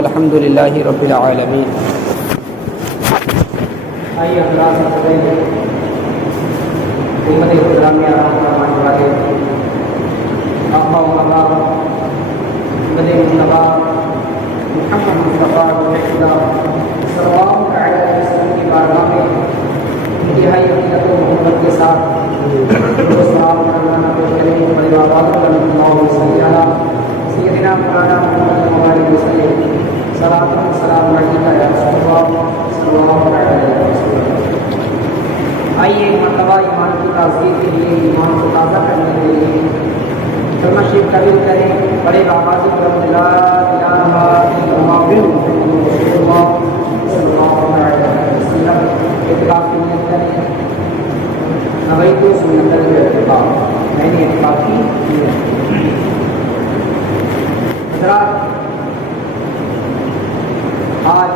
الحمد للہ رب العالمین۔ آئیے اللہ سے چلیں امت اسلامیہ فرمانے والے آقا و آبا مدد مصطفیٰ محمد مصطفیٰ صلی اللہ علیہ وسلم کی بارگاہ میں انتہائی عقیدت و محبت کے ساتھ سلام کرنا کریں بڑے بابا سیدنا مولانا محمد علیہ وسلم صلاۃ و سلام علیکہ یا رسول اللہ صلی اللہ علیہ وسلم۔ آئیے مرتبہ ایمان کی تازگی کے لیے، ایمان کو تازہ کرنے کے لیے کلمہ شریف قبول کریں بڑے بابا کی طرف لا الہ الا اللہ محمد رسول اللہ صلی اللہ علیہ وسلم اتفاق کی نیت کریں۔ نویت سنت الاتفاق، میں نے اتفاق کی نیت۔ حضرات، آج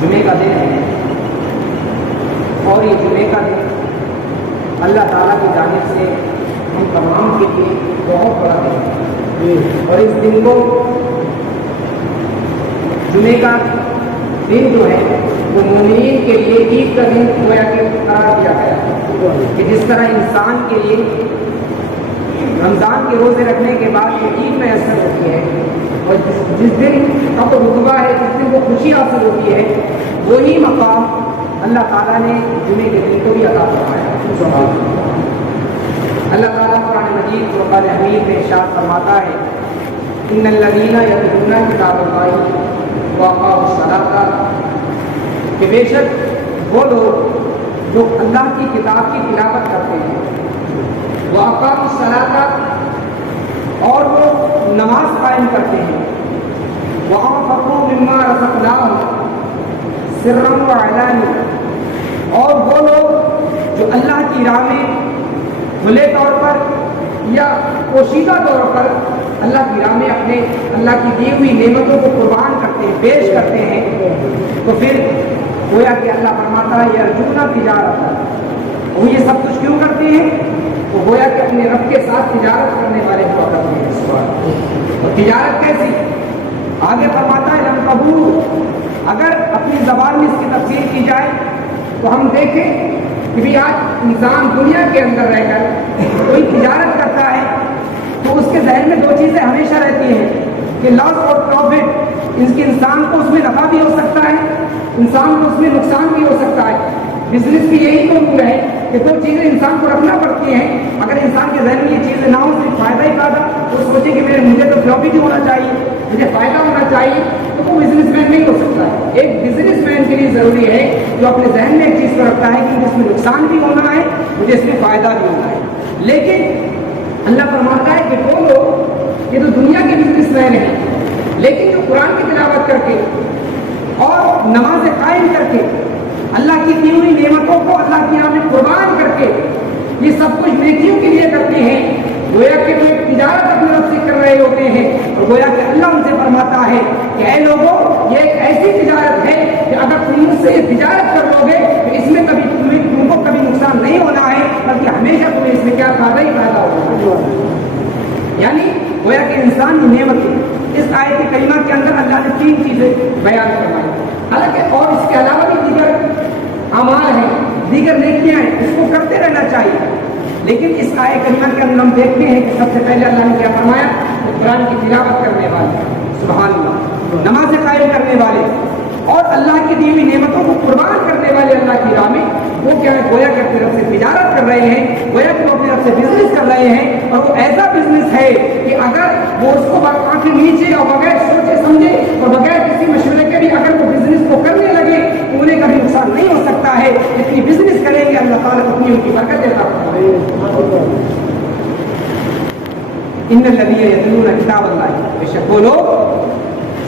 جمعے کا دن ہے اور یہ جمعے کا دن اللہ تعالیٰ کی جانب سے ہم تمام کے لیے بہت بڑا دن ہے، اور اس دن کو جمعے کا دن جو ہے وہ مومنین کے لیے عید کا دن گویا کہ قرار دیا گیا ہے کہ جس طرح انسان کے لیے رمضان کے روزے رکھنے کے بعد یہ عید میسر ہوتی ہے اور جس دن کا تو رتبہ ہے، جس دن وہ خوشی حاصل ہوتی ہے، وہی مقام اللہ تعالیٰ نے جمعے کے دن کو بھی عطا فرمایا۔ اللہ تعالیٰ قرآن مجید فرقان حمید میں ارشاد فرماتا ہے ان الذین یتلون کتاب اللہ واقاموا الصلاۃ، کہ بے شک وہ لوگ جو اللہ کی کتاب کی تلاوت کرتے ہیں، واقاموا الصلاۃ، اور وہ نماز قائم کرتے ہیں، وانفقوا مما رزقناہم سرا وعلانیہ، اور وہ لوگ جو اللہ کی راہ میں کھلے طور پر یا پوشیدہ طور پر اللہ کی راہ میں اپنے اللہ کی دی ہوئی نعمتوں کو قربان کرتے ہیں، پیش کرتے ہیں، تو پھر گویا کہ اللہ فرماتا ہے یرجون تجارت، وہ یہ سب کچھ کیوں کرتے ہیں؟ وہ گویا کہ اپنے رب کے ساتھ تجارت کرنے والے ہوا کرتے ہیں۔ اور تجارت کیسی؟ آگے فرماتا ہے لم قبول، اگر اپنی زبان میں اس کی تفسیر کی جائے تو ہم دیکھیں کہ بھی آج انسان دنیا کے اندر رہ کر کوئی تجارت کرتا ہے تو اس کے ذہن میں دو چیزیں ہمیشہ رہتی ہیں کہ لاس اور پروفٹ، اس کے انسان کو اس میں نفع بھی ہو سکتا ہے، انسان کو اس میں نقصان بھی ہو سکتا ہے۔ بزنس کی یہی تو امور ہے کہ دو چیزیں انسان کو رکھنا پڑتی ہیں۔ اگر انسان کے ذہن میں یہ چیزیں نہ ہو، صرف فائدہ ہی فائدہ، تو سوچے کہ مجھے تو پروفٹ ہی ہونا چاہیے، مجھے فائدہ ہونا چاہیے، تو وہ بزنس مین نہیں ہو سکتا ہے۔ ایک بزنس مین کے لیے ضروری ہے جو اپنے ذہن میں ایک چیز کو رکھتا ہے کہ اس میں نقصان بھی ہونا ہے، مجھے اس میں فائدہ بھی ہونا ہے۔ لیکن اللہ فرماتا ہے کہ وہ لوگ، یہ تو دنیا کے بزنس مین ہیں، لیکن جو قرآن کی تلاوت کر کے اور نماز قائم کر کے اللہ کی دی ہوئی نعمتوں کو اللہ کی راہ میں قربان کر کے یہ سب کچھ نیکیوں کے لیے کرتے ہیں، گویا کہ وہ ایک تجارت اپنے رب سے کر رہے ہوتے ہیں، اور گویا کہ اللہ ان سے فرماتا ہے کہ اے لوگوں، یہ ایک ایسی تجارت ہے کہ اگر تم مجھ سے یہ تجارت کر لو گے تو اس میں کبھی تم کو کبھی نقصان نہیں ہونا ہے، بلکہ ہمیشہ تمہیں اس میں کیا فائدہ ہی فائدہ ہوگا۔ یعنی گویا کہ انسان کی نعمت اس آیت کریمہ کے اندر اللہ نے تین چیزیں بیان فرمائی، حالانکہ اور اس کے علاوہ بھی دیگر اعمال ہیں، دیگر نیکیاں ہیں، اس کو کرتے رہنا چاہیے، لیکن اس آیت کریمہ کے اندر ہم دیکھتے ہیں کہ سب سے پہلے اللہ نے کیا فرمایا؟ قرآن کی تلاوت کرنے والے، سبحان اللہ، نماز قائم کرنے والے اور اللہ کی دی ہوئی نعمتوں کو قربان کرنے والے اللہ کی راہ میں، وہ کیا ہے؟ گویا کہ اپنے رب سے تجارت کر رہے ہیں، گویا کہ وہ اپنے رب سے بزنس کر رہے ہیں، اور وہ ایسا بزنس ہے کہ اگر وہ اس کو آنکھیں نیچے اور بغیر سوچے سمجھے اور بغیر کسی مشورے کے بھی اگر وہ بزنس کو کرنے لگے تو انہیں کبھی نقصان نہیں ہو سکتا ہے۔ جتنی بزنس کریں گے اللہ تعالیٰ اپنی ان کی برکت دیتا ہے۔ ان الذین یتلون کتاب اللہ، بے شک وہ لوگ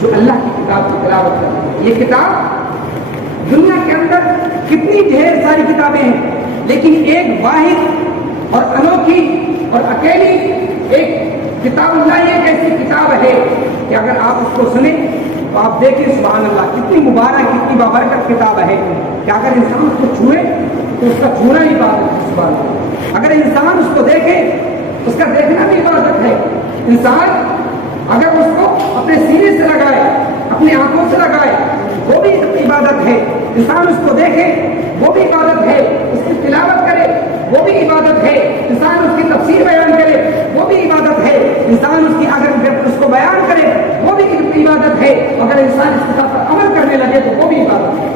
جو اللہ کی کتاب کی تلاوت کرتے ہیں۔ یہ کتاب دنیا کے اندر کتنی ڈھیر ساری کتابیں ہیں، لیکن ایک واحد اور انوکھی اور اکیلی ایک کتاب اللہ ایک ایسی کتاب ہے کہ اگر آپ اس کو سنیں تو آپ دیکھیں سبحان اللہ کتنی مبارک، کتنی بابرکت کتاب ہے کہ اگر انسان اس کو چھوئے تو اس کا چھونا ہی بات ہے، سبحان اللہ۔ اگر انسان اس کو دیکھے اس کا دیکھنا بھی عبادت ہے، انسان اگر اس کو اپنی آنکھوں سے لگائے وہ بھی عبادت ہے، انسان اس کو دیکھے وہ بھی عبادت ہے، اس کی تلاوت کرے وہ بھی عبادت ہے، انسان اس کی تفسیر بیان کرے وہ بھی عبادت ہے، انسان اگر اس کو بیان کرے وہ بھی عبادت ہے، اگر انسان اس کتاب پر عمل کرنے لگے تو وہ بھی عبادت ہے۔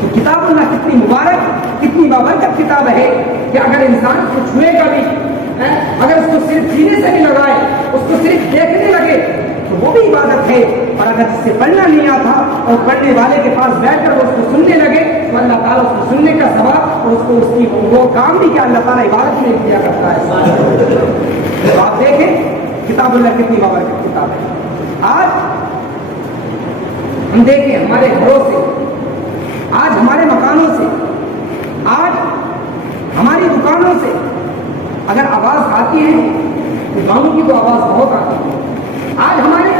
تو کتاب اللہ کتنی مبارک کتنی بابرکت کتاب ہے کہ اگر انسان اس کو چھوئے گا بھی، اگر اس کو صرف سینے سے بھی لگائے، اس کو صرف دیکھنے لگے تو وہ بھی عبادت ہے، اور اگر جس سے پڑھنا نہیں آتا اور پڑھنے والے کے پاس بیٹھ کر وہ اس کو سننے لگے تو اللہ تعالیٰ اس کو سننے کا ثواب اور اس کو اس کی وہ کام بھی کیا اللہ تعالیٰ عبادت میں کیا کرتا ہے۔ تو آپ دیکھیں کتاب اللہ کتنی بابرکت کتاب ہے۔ آج ہم دیکھیں ہمارے گھروں سے، آج ہمارے مکانوں سے، آج ہماری دکانوں سے اگر آواز آتی ہے تو گاؤں کی تو آواز بہت آتی ہے، آج ہمارے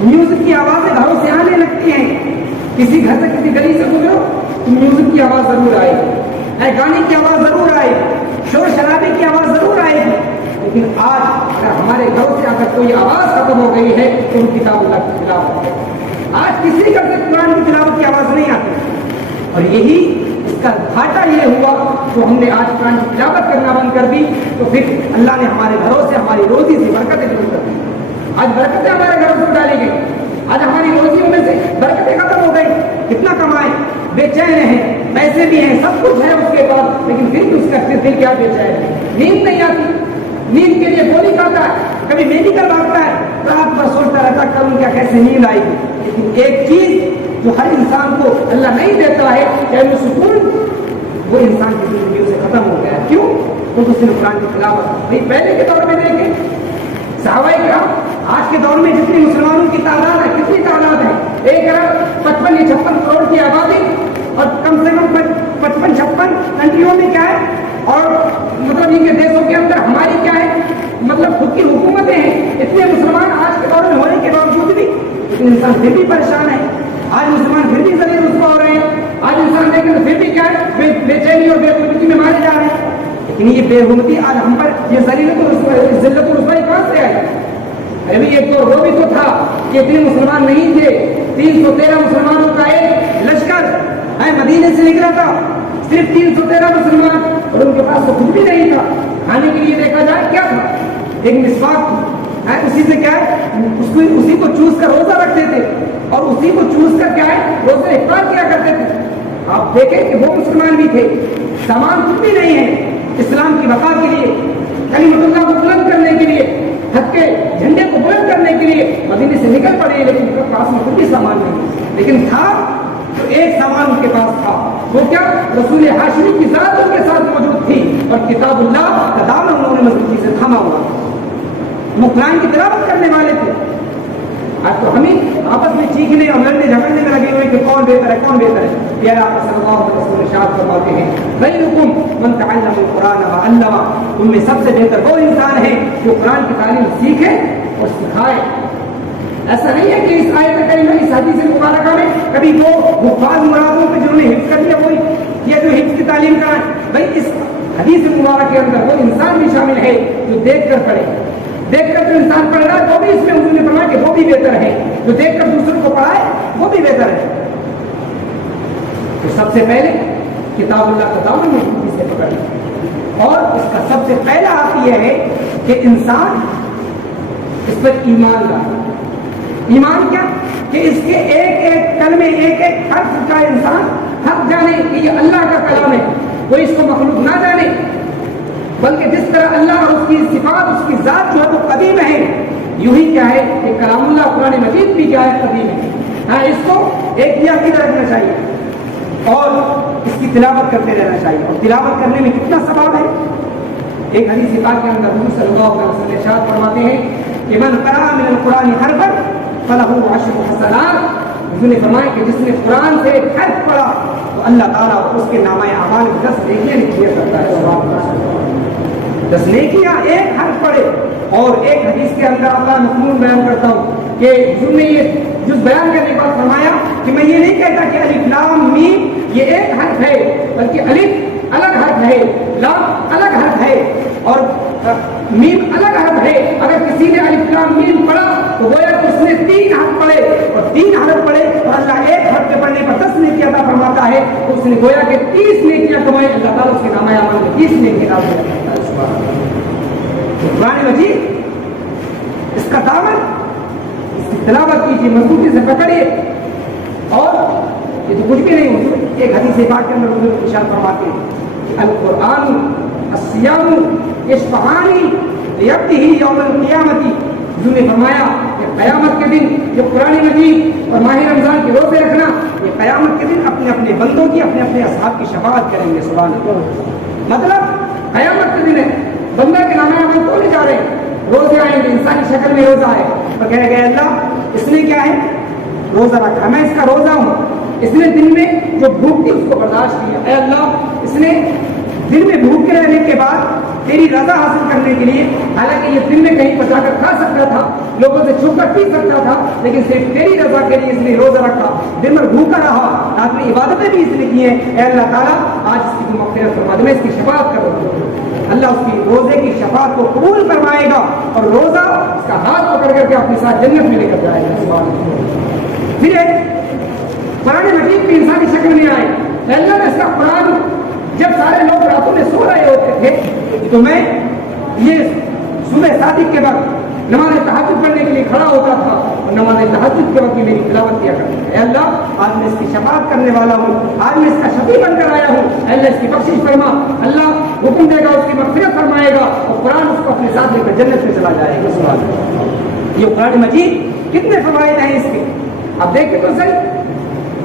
میوزک کی آوازیں گھروں سے آنے لگتی ہیں، کسی گھر سے کسی گلی سے گزرو تو میوزک کی آواز ضرور آئے گی، گانے کی آواز ضرور آئے گی، شور شرابے کی آواز ضرور آئے گی، لیکن آج اگر ہمارے گھروں سے اگر کوئی آواز ختم ہو گئی ہے تو ان کتاب اللہ کی تلاوت ہے۔ آج کسی گھر سے قرآن کی تلاوت کی آواز نہیں آتی، اور یہی اس کا گھاٹا یہ ہوا تو ہم نے آج قرآن کی تلاوت کرنا بند کر دی، تو پھر اللہ نے ہمارے گھروں سے ہماری روزی سے برکتیں دور کر دی۔ آج برکتیں ہمارے گھروں سے ڈالی گئی، آج ہماری روزیوں میں سے برکتیں ختم ہو گئی، کتنا کمائیں، بے چین ہیں، پیسے بھی ہیں، سب کچھ ہے اس کے بعد، لیکن پھر بھی اس کا دل کیا بے چین ہے، نیند نہیں آتی، نیند کے لیے گولی کھاتا ہے، کبھی میڈیکل بھاگتا ہے، رات بھر سوچتا رہتا کروں کیا کیسے نیند آئے گی، لیکن ایک چیز جو ہر انسان کو اللہ نہیں دیتا ہے کہ وہ سکون، وہ انسان کی زندگیوں سے ختم ہو گیا ہے۔ کیوں؟ وہ تو صرف قرآن کی تلاوت نہیں۔ پہلے کے دور میں دیکھیں صحابہ کرام، آج کے دور میں جتنی مسلمانوں کی تعداد ہے کتنی تعداد ہے، 1 ارب 55 یا 56 کروڑ کی آبادی، اور کم سے کم 55-56 کنٹریوں میں کیا ہے، اور مطلب ان کے دیشوں کے اندر ہماری کیا ہے، مطلب خود کی حکومتیں ہیں، اتنے مسلمان آج کے دور میں ہونے کے باوجود بھی لیکن انسان پھر بھی پریشان ہے، آج مسلمان پھر بھی ذلیل رسوا ہو رہے ہیں، آج انسان دیکھیں تو پھر بھی کیا ہے بے چینی اور بے حرمتی میں مارے جا رہے ہیں۔ لیکن یہ بے حرمتی آج ہم پر، یہ ذلت و رسوائی کہاں سے آئی؟ ابھی ایک تو وہ بھی تو تھا کہ اتنے مسلمان نہیں تھے، 313 مسلمانوں کا ایک لشکر مدینے سے نکلا تھا، صرف 313 مسلمان، اور ان کے پاس تو کچھ بھی نہیں تھا، کھانے کے لیے دیکھا جائے کیا تھا، ایک مسواک تھی، اسی سے کیا ہے اسی کو چوس کر روزہ رکھتے تھے، اور اسی کو چوس کر کیا ہے روزہ افطار کیا کرتے تھے۔ آپ دیکھیں کہ وہ مسلمان بھی تھے، سامان کچھ بھی نہیں ہے، اسلام کی بقا کے لیے، کلمۃ اللہ کو بلند کرنے کے لیے، حق کے جھنڈے کو بلند کرنے کے لیے مدینے سے نکل پڑے، لیکن ان کے پاس میں کچھ بھی سامان نہیں، لیکن تھا تو ایک سامان ان کے پاس تھا، وہ کیا رسول ہاشمی کی ذات ان کے ساتھ موجود تھی، اور کتاب اللہ کا دامن انہوں نے مضبوطی سے تھاما ہوا، وہ قرآن کی تلاوت کرنے والے تھے۔ آج تو ہمیں آپس میں چیخنے اور لڑنے جھگڑنے میں لگے ہوئے کہ کون بہتر ہے کون بہتر ہے۔ پیارے آقا صلی اللہ علیہ وسلم ارشاد فرماتے ہیں خیرکم من تعلم القرآن وعلمہ، تم میں سب سے بہتر وہ انسان ہے جو قرآن کی تعلیم سیکھے اور سکھائے۔ ایسا نہیں ہے کہ اس آیت کریمہ اس حدیث مبارکہ میں کبھی وہ حفاظ مرادوں پہ جنہوں نے حفظ کر لیا وہی یا جو حفظ کی تعلیم کرائیں، بھائی اس حدیث مبارک کے اندر وہ انسان بھی شامل ہے جو دیکھ کر پڑھے، دیکھ کر جو انسان پڑھ رہا ہے وہ بھی اس میں حضور نے فرمایا کہ وہ بھی بہتر ہے، جو دیکھ کر دوسروں کو پڑھائے وہ بھی بہتر ہے۔ تو سب سے پہلے کتاب اللہ کا دامن مضبوطی سے پکڑ لیں، اور اس کا سب سے پہلا حق یہ ہے کہ انسان اس پر ایمان لائے۔ ایمان کیا کہ اس کے ایک ایک کلمے ایک ایک حرف کا انسان حق جانے کہ یہ اللہ کا کلام ہے، کوئی اس کو مخلوق نہ جانے، بلکہ جس طرح اللہ اور اس کی صفات اس کی ذات جو ہے وہ قدیم ہے، یوں ہی کیا ہے کہ کلام اللہ قرآن مجید بھی کیا ہے قدیم ہے۔ ہاں اس کو ایک دیا کی طرح رکھنا چاہیے اور اس کی تلاوت کرتے رہنا چاہیے، اور تلاوت کرنے میں کتنا ثواب ہے۔ ایک حدیث پاک کے اندر حضور صلی اللہ علیہ وسلم ارشاد فرماتے ہیں کہ من قرأ من القرآن حرفا فلہ عشر حسنات، حضور نے فرمایا کہ جس نے قرآن سے حرف پڑھا تو اللہ تعالیٰ اس کے نامہ اعمال میں 10 نیکیاں لکھا کرتا ہے۔ 10 نیکیاں ایک حرف پڑھے۔ اور ایک حدیث کے اندر اللہ مضمون بیان کرتا ہوں کہ حضور نے یہ جز بیان کرنے کے بعد فرمایا کہ میں یہ نہیں کہتا کہ الف لام میم یہ ایک حرف ہے، بلکہ الف الگ حرف ہے، لام الگ حرف ہے، اور میم الگ حرف ہے. اگر کسی نے الف لام میم پڑھا تو گویا کہ اس نے 3 حرف پڑھے اور 3 حرف پڑھے اور اللہ ایک حرف کے پڑھنے پر 10 نیکی عطا فرماتا ہے. تو اس نے گویا کہ 30 نیکیاں کمائی. اللہ تعالیٰ اس کے نامہ اعمال میں 30 نیکی ڈال دیتا ہے. سبحان اللہ. قرآن مجید اس کا دامن اس کی تلاوت کیجیے, مضبوطی سے پکڑیے. اور یہ تو کچھ بھی نہیں ہو. ایک حدیث پاک کے اندر حضور ارشاد فرماتے ہیں القرآن الصیام یشفعانی لیبتہ یوم القیامت. حضور نے فرمایا کہ قیامت کے دن جو قرآن مجید اور ماہ رمضان کے روزے رکھنا, یہ قیامت کے دن اپنے اپنے بندوں کی اپنے اپنے اصحاب کی شفاعت کریں گے. سبحان اللہ. مطلب قیامت کے دن ہے, بندہ کے نامہ اعمال توڑے جا رہے ہیں, روزے آئیں گے, انسانی شکل میں روزہ آئے اور کہے گئے اللہ اس نے کیا ہے روزہ رکھا, میں اس کا روزہ ہوں. اس نے دن میں جو بھوک تھی اس کو برداشت کیا. اے اللہ اس نے دن میں بھوکے رہنے کے بعد تیری رضا حاصل کرنے کے لیے, حالانکہ یہ دن میں کہیں بچا کر کھا سکتا تھا, لوگوں سے چھپ کر پی سکتا تھا, لیکن صرف تیری رضا کے لیے اس نے روزہ رکھا, دن بھر بھوکا رہا, رات میں عبادتیں بھی اس نے کی ہیں. اے اللہ تعالیٰ آج اس کی مغفرت فرما دے, میں اس کی شفاعت کروں. اللہ اس کی روزے کی شفاعت کو قبول فرمائے گا اور روزہ اس کا ہاتھ پکڑ کر کے اپنے ساتھ جنت میں لے کر جائے گا. سبحان اللہ. پھر قرآن مجید بھی انسانی شکل میں آئے. اللہ نے اس کا قرآن جب سارے لوگ راتوں میں سو رہے ہوتے تھے تو میں یہ صبح صادق کے وقت نماز تہجد پڑھنے کے لیے کھڑا ہوتا تھا اور نماز تہجد کے وقت میری تلاوت کیا کرتا تھا. اے اللہ آج میں اس کی شفاعت کرنے والا ہوں, آج میں اس کا شفیع بن کر آیا ہوں. اے اللہ اس کی بخشش فرما. اللہ حکم دے گا, اس کی مغفرت فرمائے گا اور قرآن اس کو اپنے ساتھ لے کر جنت میں چلا جائے گا. سبحان اللہ. یہ قرآن مجید کتنے فوائد ہیں اس کے, اب دیکھیں تو صحیح.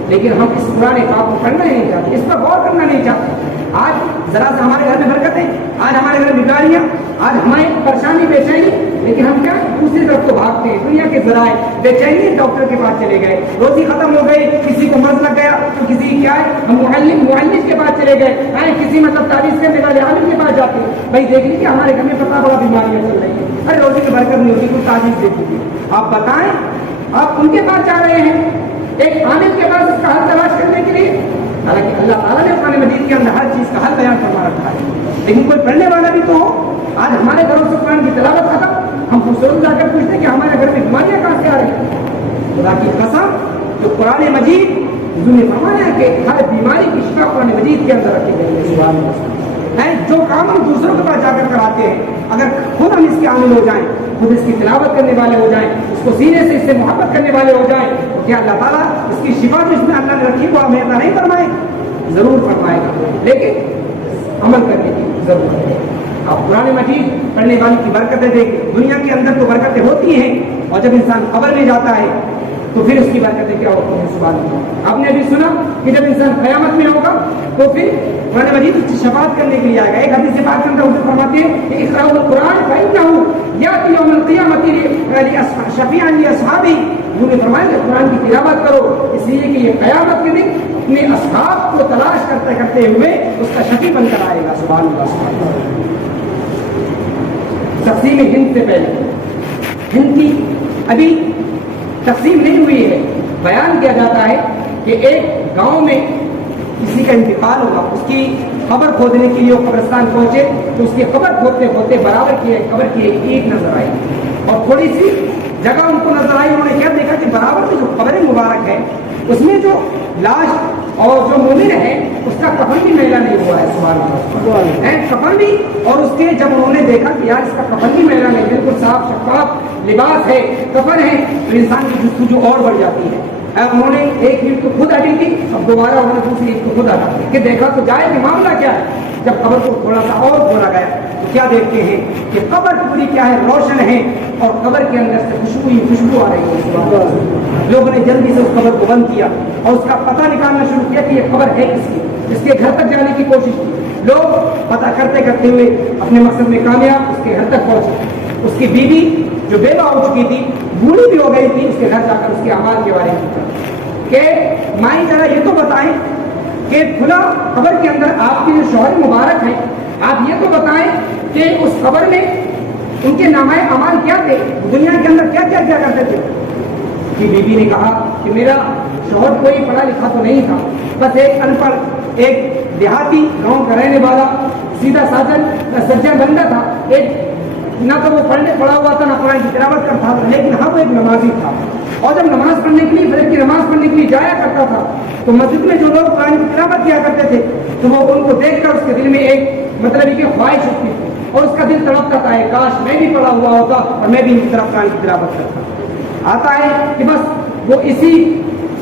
لیکن ہم اس قرآن پاک کو پڑھنا نہیں چاہتے, اس پر غور کرنا نہیں چاہتے. آج ذرا سا ہمارے گھر میں برکتیں, آج ہمارے گھر میں بیماریاں, آج ہماری پریشانی بے چینی, لیکن ہم کیا دوسری طرف کو بھاگتے ہیں. دنیا کے ذرائع بے چینی, ڈاکٹر کے پاس چلے گئے, روزی ختم ہو گئی, کسی کو مرض لگ گیا تو کسی کیا ہے ہم معلم کے پاس چلے گئے, کسی مطلب تعویذ کرنے والے عالم کے پاس جاتے ہیں. بھائی دیکھ لیجیے ہمارے گھر میں پتہ بڑا بیماریاں چل رہی ہیں, ارے روزی کی برکت نہیں ہوتی, کوئی تعویذ دے دیجیے. آپ بتائیں آپ ان کے پاس جا رہے ہیں ایک عالم کے پاس اس کا حل تلاش کرنے کے لیے, حالانکہ اللہ تعالیٰ نے قرآن مجید کے اندر ہر چیز کا حل بیان فرما رکھا ہے. لیکن کوئی پڑھنے والا بھی تو ہو. آج ہمارے گھروں سے قرآن کی تلاوت ختم, ہم خوبصورت جا کر پوچھتے ہیں کہ ہمارے گھر میں بیماریاں کہاں سے آ رہی ہیں. خدا کی قسم جو قرآن مجید حضور نے فرمایا ہے کہ ہر بیماری کی شفا قرآن مجید کے اندر رکھی گئی ہے. سبحان اللہ. جو کام ہم دوسروں کے پاس جا کر کراتے ہیں, اگر خود ہم اس کے عامل ہو جائیں, خود اس کی تلاوت کرنے والے ہو جائیں, اس کو سینے سے اس سے محبت کرنے والے ہو جائیں, تو کیا اللہ تعالیٰ اس کی شفا جو اس میں اللہ نے رکھی وہ ہمیں عطا نہیں فرمائے گا؟ ضرور فرمائے گا, لیکن عمل کرنے کی ضرورت ہے. آپ قرآن مجید پڑھنے والے کی برکتیں دیکھیں. دنیا کے اندر تو برکتیں ہوتی ہیں, اور جب انسان قبر میں جاتا ہے تو پھر اس کی برکتیں کیا ہوتی ہیں. سبحان اللہ. آپ نے ابھی سنا کہ جب انسان قیامت میں ہوگا تو پھر قرآن مجید اس کی شفاعت کرنے کے لیے آئے گا. ایک حدیث سے بات کرتا ہوں, فرماتے ہیں کہ اقرأوا القرآن فإنه یأتی یوم القیامة شفیعا لأصحابہ. انہوں نے فرمایا کہ قرآن کی تلاوت کرو, اس لیے کہ یہ قیامت کے دن اپنے اصحاب کو تلاش کرتے کرتے ہوئے اس کا شفیع بن کر آئے گا. سبحان اللہ. سبحان اللہ. تقسیم ہند سے پہلے, ہند کی ابھی تقسیم نہیں ہوئی ہے. بیان کیا جاتا ہے کہ ایک گاؤں میں کسی کا انتقال ہوگا, اس کی قبر کھودنے کے لیے وہ قبرستان پہنچے تو اس کی قبر کھودتے کھودتے برابر کی قبر کی ایک اینٹ نظر آئی, اور تھوڑی سی جگہ ان کو نظر آئی. انہوں نے کیا دیکھا کہ برابر کی جو قبر مبارک ہے اس میں جو لاش اور جو مومن ہے اس کا کفن بھی میلا نہیں ہوا ہے. سبحان اللہ. کفن بھی, اور اس کے جب انہوں نے دیکھا کہ یار اس کا کفن بھی میلا نہیں, بالکل صاف شفاف لباس ہے, کفن ہے, تو انسان کی جستجو اور بڑھ جاتی ہے. انہوں نے ایک اینٹ تو خود ہٹی تھی, اب دوبارہ انہوں نے دوسری اینٹ کو خود ہٹا کہ دیکھا تو جائے کہ معاملہ کیا ہے. جب قبر کو تھوڑا سا اور کھولا گیا تو کیا دیکھتے ہیں کہ قبر پوری کیا ہے روشن ہے, اور قبر کے اندر سے خوشبو آ رہی ہے. لوگوں نے جلدی سے اس قبر کو بند کیا اور اس کا پتہ نکالنا شروع کیا کہ یہ قبر ہے کس کی. اس کے گھر تک جانے کی کوشش کی. لوگ پتہ کرتے کرتے ہوئے اپنے مقصد میں کامیاب, اس کے گھر تک پہنچے. اس کی بیوی جو بیوہ ہو چکی تھی, بوڑھی بھی ہو گئی تھی, اس کے گھر جا کر اس کے اعمال کے بارے میں پوچھا کہ مائیں ذرا یہ تو بتائیں کہ کھلا قبر کے اندر آپ کے جو شوہر مبارک ہیں, آپ یہ تو بتائیں کہ اس قبر میں ان کے نامۂ اعمال کیا تھے, دنیا کے اندر کیا کیا کرتے تھے. کی بیوی نے کہا کہ میرا شوہر کوئی پڑھا لکھا تو نہیں تھا, بس ایک ان پڑھ, ایک دیہاتی گاؤں کا رہنے والا سیدھا سجن بندہ تھا، ایک نہ تو وہ پڑھا ہوا تھا نہ قرآن کی تلاوت کرتا تھا، لیکن ہاں وہ ایک نمازی تھا، اور جب نماز پڑھنے کے لیے فجر کی نماز پڑھنے کے لیے جایا کرتا تھا تو مسجد میں جو لوگ قرآن کی تلاوت کیا کرتے تھے تو وہ ان کو دیکھ کر اس کے دل میں ایک مطلب یہ خواہش ہوتی تھی اور اس کا دل تڑپتا تھا ہے کاش میں بھی پڑھا ہوا ہوتا اور میں بھی ان کی طرف قرآن کی تلاوت کرتا۔ آتا ہے کہ بس وہ اسی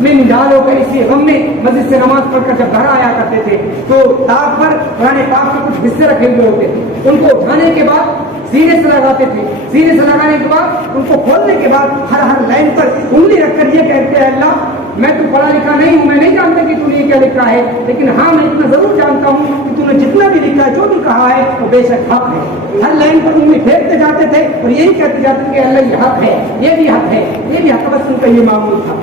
میں نڈال ہو کر اسی غم میں مسجد سے نماز پڑھ کر جب گھر آیا کرتے تھے تو تاخ پر قرآن پاک کے کچھ حصے رکھے ہوئے ہوتے تھے، ان کو اٹھانے کے بعد سینے سے لگاتے تھے، سینے سے لگانے کے بعد ان کو کھولنے کے بعد ہر لائن پر انگلی رکھ کر یہ کہتے ہیں اللہ میں تو پڑھا لکھا نہیں ہوں، میں نہیں جانتا کہ تو نے کیا لکھا ہے، لیکن ہاں میں اتنا ضرور جانتا ہوں کہ تو نے جتنا بھی لکھا ہے جو بھی کہا ہے وہ بے شک حق ہے۔ ہر لائن پر انگلی پھینکتے جاتے تھے اور یہی کہتے جاتے تھے کہ اللہ یہ حق ہے، یہ بھی حق ہے، یہ بھی حق، بس ان کا یہ معمول تھا۔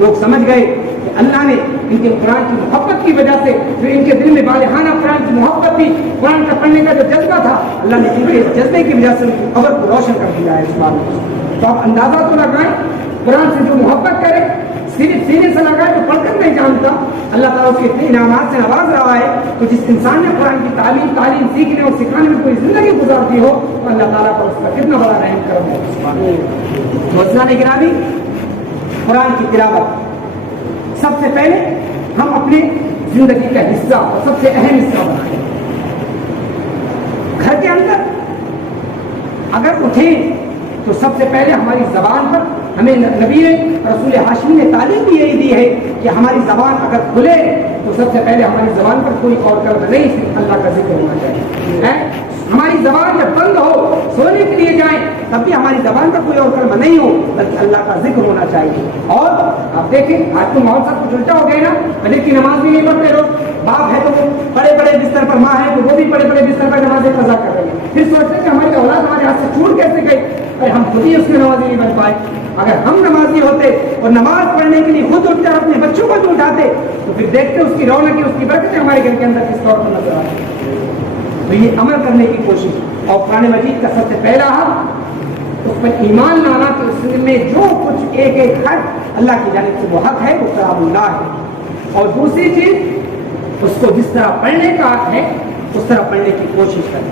لوگ سمجھ گئے کہ اللہ نے ان کے قرآن کی محبت کی وجہ سے جو ان کے دل میں بالغانہ قرآن کی محبت تھی، قرآن کا پڑھنے کا جو جذبہ تھا، اللہ نے ان کے جذبے کی وجہ سے ان کی قبر کو روشن کر دیا ہے اس بات میں۔ تو آپ اندازہ تو لگائیں، قرآن سے جو محبت کرے صرف سینے سے لگائے تو پڑھ کر نہیں جانتا، اللہ تعالیٰ اس کے اتنے انعامات سے نواز رہا ہے، تو جس انسان نے قرآن کی تعلیم سیکھنے اور سکھانے میں کوئی زندگی گزارتی ہو تو اللہ تعالیٰ پر اس کا کتنا بڑا رحم کرم ہے۔ دوستان گرامی، قرآن کی تلاوت سب سے پہلے ہم اپنے زندگی کا حصہ اور سب سے اہم حصہ بنائیں۔ گھر کے اندر اگر اٹھیں تو سب سے پہلے ہماری زبان پر ہمیں نبی رسول ہاشمی نے تعلیم بھی یہی دی ہے کہ ہماری زبان اگر کھلے تو سب سے پہلے ہماری زبان پر کوئی اور کلمہ نہیں، صرف اللہ کا ذکر ہونا چاہیے۔ ہماری زبان جب بند ہو، سونے کے لیے جائیں تب بھی ہماری زبان پر کوئی اور کلمہ نہیں ہو بلکہ اللہ کا ذکر ہونا چاہیے۔ اور آپ دیکھیں آج تو ماحول سب کچھ الٹا ہو گیا نا، فجر کی نماز بھی نہیں پڑھتے لوگ، باپ ہے تو وہ بڑے بڑے بستر پر، ماں ہے تو وہ بھی بڑے بڑے بستر پر نمازیں قضا کر رہی ہیں، پھر سوچتے ہیں کہ ہماری اولاد ہمارے ہاتھ سے چھوٹ کیسے گئی، اور ہم خود ہی اس میں نمازی نہیں بن پائے۔ اگر ہم نمازی ہوتے اور نماز پڑھنے کے لیے خود اٹھتے اور اپنے بچوں کو بھی اٹھاتے تو پھر دیکھتے اس کی رونقیں، اس کی برکتیں ہمارے گھر کے اندر کس طور پر نظر آتی۔ تو یہ عمل کرنے کی کوشش، اور قرآن مجید کا سب سے پہلا حق اس پر ایمان لانا کہ اس میں جو کچھ ایک ایک حق اللہ کی جانب سے وہ حق ہے وہ کلام اللہ ہے، اور دوسری چیز اس کو جس طرح پڑھنے کا حق ہے اس طرح پڑھنے کی کوشش کریں۔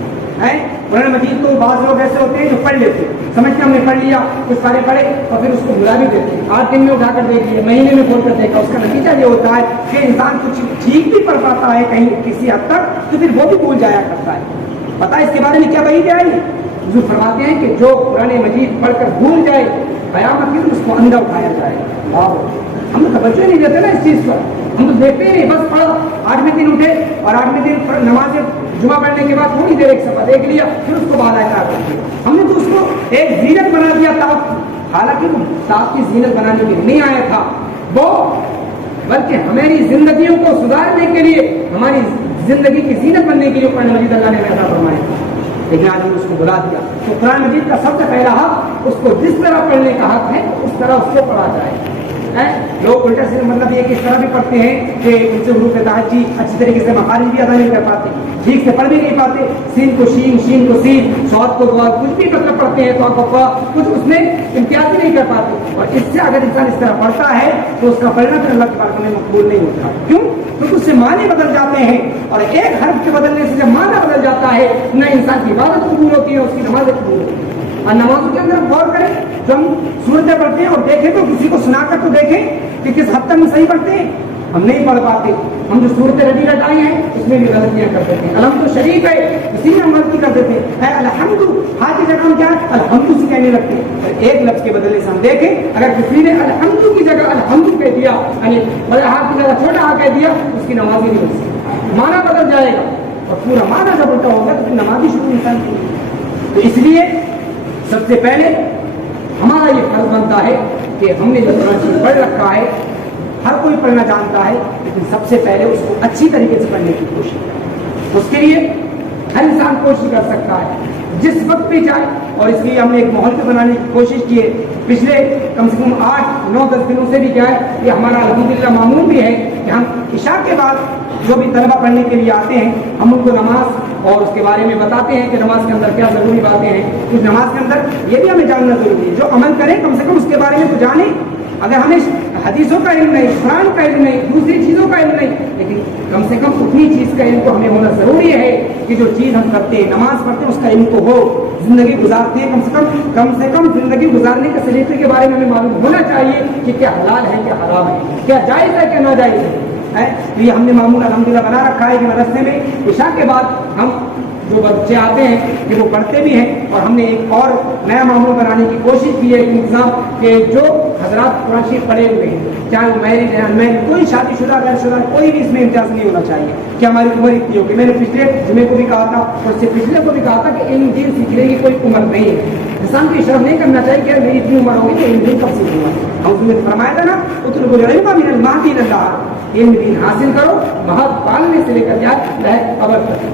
قرآن مجید تو بعض لوگ ایسے ہوتے ہیں جو پڑھ لیتے ہیں، سمجھتے ہم نے پڑھ لیا، کچھ سارے پڑھے اور پھر اس کو بھلا بھی دیتے ہیں، 8 دن میں اٹھا کر دیکھ لیا، مہینے میں کھول کر دیکھا، اس کا نتیجہ یہ ہوتا ہے کہ انسان کچھ ٹھیک بھی پڑھ پاتا ہے کہیں کسی حد تک تو پھر وہ بھی بھول جایا کرتا ہے۔ پتہ ہے اس کے بارے میں کیا وحی آئی؟ حضور فرماتے ہیں کہ جو قرآن مجید پڑھ کر بھول جائے قیامت کے دن اس کو اندھا اٹھایا جائے۔ ہم توجہ نہیں دیتے نا اس چیز پر، ہم تو دیکھتے ہی نہیں، بس پڑھا 8ویں دن اٹھے اور 8ویں دن نماز جمعہ پڑھنے کے بعد تھوڑی دیر ایک صفحہ دیکھ لیا پھر اس کو بالا کر دیا، ہم نے تو اس کو ایک زینت بنا دیا تاپ، حالانکہ وہ تاپ کی زینت بنانے کے لیے نہیں آیا تھا وہ، بلکہ ہماری زندگیوں کو سدھارنے کے لیے، ہماری زندگی کی زینت بننے کے لیے قرآن مجید اللہ نے عطا فرمایا تھا، لیکن آج ہم اس کو بلا دیا۔ تو قرآن مجید کا سب سے پہلا حق اس کو جس طرح پڑھنے کا حق ہے اس طرح اس کو پڑھا جائے۔ لوگ الٹا سے مطلب یہ کہ اس طرح بھی پڑھتے ہیں کہ ان سے حروف تہجی اچھی طریقے سے مخارج بھی ادا نہیں کر پاتے، ٹھیک سے پڑھ بھی نہیں پاتے، سین کو شین، شین کو سین، صاد کو ضاد، کچھ بھی مطلب پڑھتے ہیں تو کچھ اس میں امتیاز بھی نہیں کر پاتے، اور اس سے اگر انسان اس طرح پڑھتا ہے تو اس کا پڑھنا پھر اللہ کے بارے میں مقبول نہیں ہوتا۔ کیوں؟ کیونکہ اس سے معنی بدل جاتے ہیں، اور ایک حرف کے بدلنے سے جب معنی بدل جاتا ہے نہ انسان کی عبادت قبول ہوتی ہے، اس کی نماز قبول ہوتی ہے۔ اور نمازوں کے اندر غور کریں، جو ہم صورتیں پڑھتے ہیں اور دیکھیں تو کسی کو سنا کر تو دیکھیں کہ کس حد تک ہم صحیح پڑھتے ہیں، ہم نہیں پڑھ پاتے، ہم جو صورتیں رٹی رٹائی ہیں اس میں بھی غلطیاں کر دیتے ہیں۔ الحمد شریف ہے اسی میں ہم غلطی کر دیتے ہیں، الحمد ہاتھ کی جگہ ہم کیا الحمد سے کہنے لگتے ہیں، ایک لفظ کے بدلے سے ہم دیکھیں اگر کسی نے الحمد کی جگہ الحمد کہہ دیا، یعنی بڑے ہاتھ کی جگہ چھوٹا ہاتھ کہہ دیا، اس کی نماز ہی نہیں بن سکتی، معنی بدل جائے گا، اور پورا معنی جب الٹا ہوگا تو پھر نماز ہی شروع انسان کی۔ تو اس لیے سب سے پہلے ہمارا یہ فرض بنتا ہے کہ ہم نے جو قرآن پڑھ رکھا ہے، ہر کوئی پڑھنا جانتا ہے، لیکن سب سے پہلے اس کو اچھی طریقے سے پڑھنے کی کوشش کریں۔ اس کے لیے ہر انسان کوشش کر سکتا ہے جس وقت بھی چاہے، اور اس لیے ہم نے ایک ماحول کو بنانے کی کوشش کی ہے۔ پچھلے کم سے کم 8, 9, 10 دنوں سے بھی کیا ہے، یہ ہمارا الحمدللہ معمول بھی ہے کہ ہم عشاء کے بعد جو بھی طلبہ پڑھنے کے لیے آتے ہیں ہم ان کو نماز اور اس کے بارے میں بتاتے ہیں کہ نماز کے اندر کیا ضروری باتیں ہیں. اس نماز کے اندر یہ بھی ہمیں جاننا ضروری ہے. جو عمل کریں کم سے کم اس کے بارے میں تو جانیں. اگر ہمیں حدیثوں کا علم نہیں, قرآن کا علم نہیں, دوسری چیزوں کا علم نہیں, لیکن کم سے کم اتنی چیز کا علم تو ہمیں ہونا ضروری ہے کہ جو چیز ہم کرتے ہیں, نماز پڑھتے ہیں, اس کا علم تو ہو. زندگی گزارتے ہیں کم سے کم زندگی گزارنے کے سلیقے کے بارے میں ہمیں معلوم ہونا چاہیے کہ کیا حلال ہے, کیا حرام ہے, کیا جائز ہے, کیا ناجائز ہے. تو یہ ہم نے معمول الحمدللہ بنا رکھا ہے کہ مدرسے میں عشاء کے بعد ہم جو بچے آتے ہیں کہ وہ پڑھتے بھی ہیں, اور ہم نے ایک اور نیا معمول بنانے کی کوشش کی ہے, ایک انتظام کہ جو حضرات قرآن شریف پڑھے ہوئے ہیں, چاہے وہ میرڈ ہے انمیرڈ, کوئی شادی شدہ غیر شدہ, کوئی بھی اس میں امتیاز نہیں ہونا چاہیے کہ ہماری عمر اتنی ہوگی. میں نے پچھلے جمعے کو بھی کہا تھا اور اس سے پچھلے کو بھی کہا تھا کہ علم دین سیکھنے کی کوئی عمر نہیں ہے. انسان کی شرم نہیں کرنا چاہیے کہ میری اتنی عمر ہوگی تو علم دین کب سیکھوں گا. ہم اس نے فرمایا تھا نا, اطلبوا العلم من المهد الى اللحد, علم دین حاصل کرو مہد پالنے سے لے کر جائے قبر تک.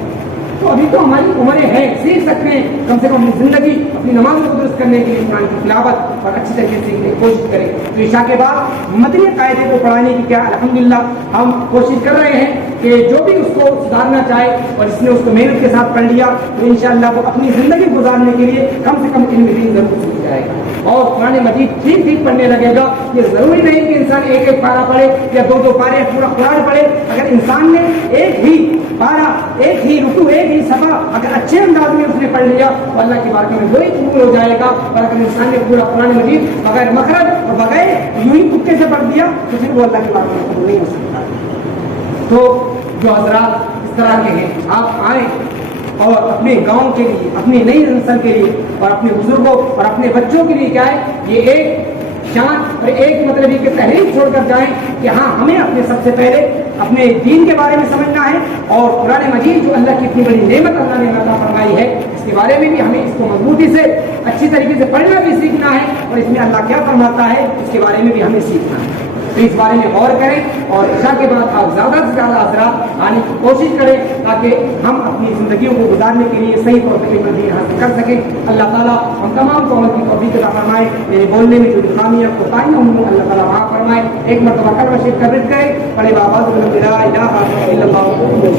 تو ابھی تو ہماری عمریں ہیں, سیکھ سکتے ہیں, کم سے کم اپنی زندگی اپنی نماز کو درست کرنے کے لیے قرآن کی تلاوت اور اچھی طریقے سے سیکھنے کی کوشش کریں. تو عشاء کے بعد مدنی قاعدے کو پڑھانے کی کیا الحمدللہ ہم کوشش کر رہے ہیں کہ جو بھی اس کو سدھارنا چاہے اور جس نے اس کو محنت کے ساتھ پڑھ لیا تو انشاءاللہ وہ اپنی زندگی گزارنے کے لیے کم سے کم علم دین ضرور سیکھ جائے گا اور قرآن مجید ٹھیک ٹھیک پڑھنے لگے گا. یہ ضروری نہیں کہ انسان ایک ایک پارہ پڑھے یا دو دو پارے پورا قرآن پڑھے. اگر انسان نے ایک ہی پارہ, ایک ہی رکوع, ایک ہی صفحہ اگر اچھے انداز میں اس نے پڑھ لیا تو اللہ کی بارگاہ میں وہی قبول ہو جائے گا. اور اگر انسان نے پورا قرآن مجید بغیر مخرج اور بغیر یوں ہی کتے سے پڑھ دیا تو پھر وہ اللہ کی بارگاہ میں قبول نہیں ہو سکتا. تو جو حضرات اس طرح کے ہیں, آپ آئیں اور اپنے گاؤں کے لیے, اپنی نئی نسل کے لیے اور اپنے بزرگوں اور اپنے بچوں کے لیے کیا ہے, یہ ایک شان اور ایک مطلب یہ کہ تحریک چھوڑ کر جائیں کہ ہاں ہمیں اپنے سب سے پہلے اپنے دین کے بارے میں سمجھنا ہے اور قرآن مجید جو اللہ کی اتنی بڑی نعمت اللہ نے عطا فرمائی ہے اس کے بارے میں بھی ہمیں اس کو مضبوطی سے اچھی طریقے سے پڑھنا بھی سیکھنا ہے اور اس میں اللہ کیا فرماتا ہے اس کے بارے میں بھی ہمیں سیکھنا ہے. تو اس بارے میں غور کریں اور عشاء کے بعد آپ زیادہ سے زیادہ حضرات آنے کی کوشش کریں تاکہ ہم اپنی زندگیوں کو گزارنے کے لیے صحیح طریقے پر دین حاصل کر سکیں. اللہ تعالیٰ ہم تمام کو عمل کی توفیق عطا فرمائے. میرے بولنے میں جو خامیاں کوتاہیاں ہوں اللہ تعالیٰ معاف فرمائے. ایک مرتبہ کلمہ شریف کا ورد کریں, پڑھے بابا لا الہ الا اللہ.